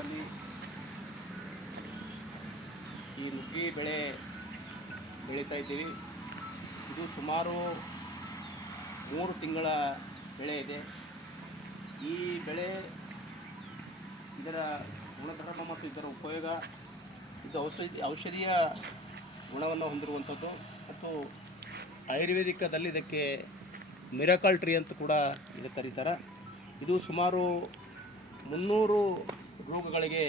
ಫಾರ್ಮರ್ಸಲ್ಲಿ ಈ ನುಗ್ಗಿ ಬೆಳೆ ಬೆಳೀತಾ ಇದ್ದೀವಿ. ಇದು ಸುಮಾರು 3 ತಿಂಗಳ ಬೆಳೆ ಇದೆ. ಈ ಬೆಳೆ ಇದರ ಗುಣಧರ್ಮ ಮತ್ತು ಇದರ ಉಪಯೋಗ, ಇದು ಔಷಧೀಯ ಗುಣವನ್ನು ಹೊಂದಿರುವಂಥದ್ದು ಮತ್ತು ಆಯುರ್ವೇದಿಕದಲ್ಲಿ ಇದಕ್ಕೆ ಮಿರಾಕಲ್ ಟ್ರೀ ಅಂತ ಕೂಡ ಇದಕ್ಕೆ ಕರೀತಾರೆ. ಇದು ಸುಮಾರು 300 ರೋಗಗಳಿಗೆ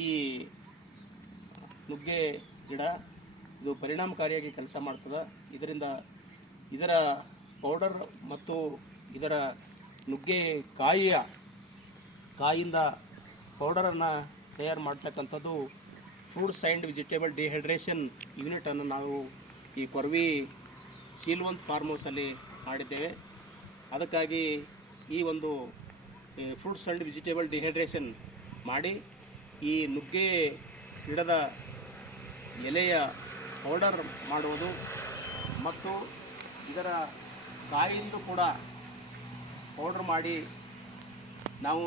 ಈ ನುಗ್ಗೆ ಗಿಡ ಇದು ಪರಿಣಾಮಕಾರಿಯಾಗಿ ಕೆಲಸ ಮಾಡ್ತದೆ. ಇದರ ಪೌಡರ್ ಮತ್ತು ಇದರ ನುಗ್ಗೆ ಕಾಯಿಂದ ಪೌಡರನ್ನು ತಯಾರು ಮಾಡ್ತಕ್ಕಂಥದ್ದು ಫ್ರೂಟ್ಸ್ ಆ್ಯಂಡ್ ವೆಜಿಟೇಬಲ್ ಡಿಹೈಡ್ರೇಷನ್ ಯೂನಿಟನ್ನು ನಾವು ಈ ಕೊರ್ವಿ ಶೀಲ್ವಂತ್ ಫಾರ್ಮ್ ಹೌಸಲ್ಲಿ ಮಾಡಿದ್ದೇವೆ. ಅದಕ್ಕಾಗಿ ಈ ಒಂದು ಫ್ರೂಟ್ಸ್ ಆ್ಯಂಡ್ ವೆಜಿಟೇಬಲ್ ಡಿಹೈಡ್ರೇಷನ್ ಮಾಡಿ ಈ ನುಗ್ಗೆ ಗಿಡದ ಎಲೆಯ ಪೌಡರ್ ಮಾಡುವುದು ಮತ್ತು ಇದರ ಕಾಯಿಂದ ಕೂಡ ಪೌಡ್ರ್ ಮಾಡಿ ನಾವು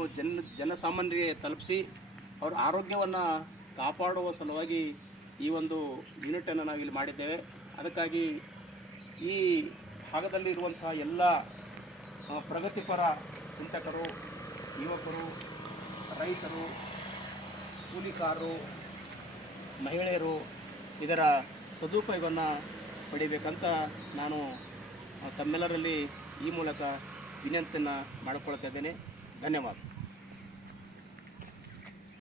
ಜನಸಾಮಾನ್ಯರಿಗೆ ತಲುಪಿಸಿ ಅವರ ಆರೋಗ್ಯವನ್ನು ಕಾಪಾಡುವ ಸಲುವಾಗಿ ಈ ಒಂದು ಯೂನಿಟನ್ನು ನಾವಿಲ್ಲಿ ಮಾಡಿದ್ದೇವೆ. ಅದಕ್ಕಾಗಿ ಈ ಭಾಗದಲ್ಲಿರುವಂತಹ ಎಲ್ಲ ಪ್ರಗತಿಪರ ಚಿಂತಕರು, ಯುವಕರು, ರೈತರು, ಕೂಲಿಕಾರರು, ಮಹಿಳೆಯರು ಇದರ ಸದುಪಯೋಗವನ್ನು ಪಡಿಬೇಕಂತ ನಾನು ತಮ್ಮೆಲ್ಲರಲ್ಲಿ ಈ ಮೂಲಕ ವಿನಂತಿಯನ್ನು ಮಾಡಿಕೊಳ್ತಾ ಇದ್ದೇನೆ. ಧನ್ಯವಾದ.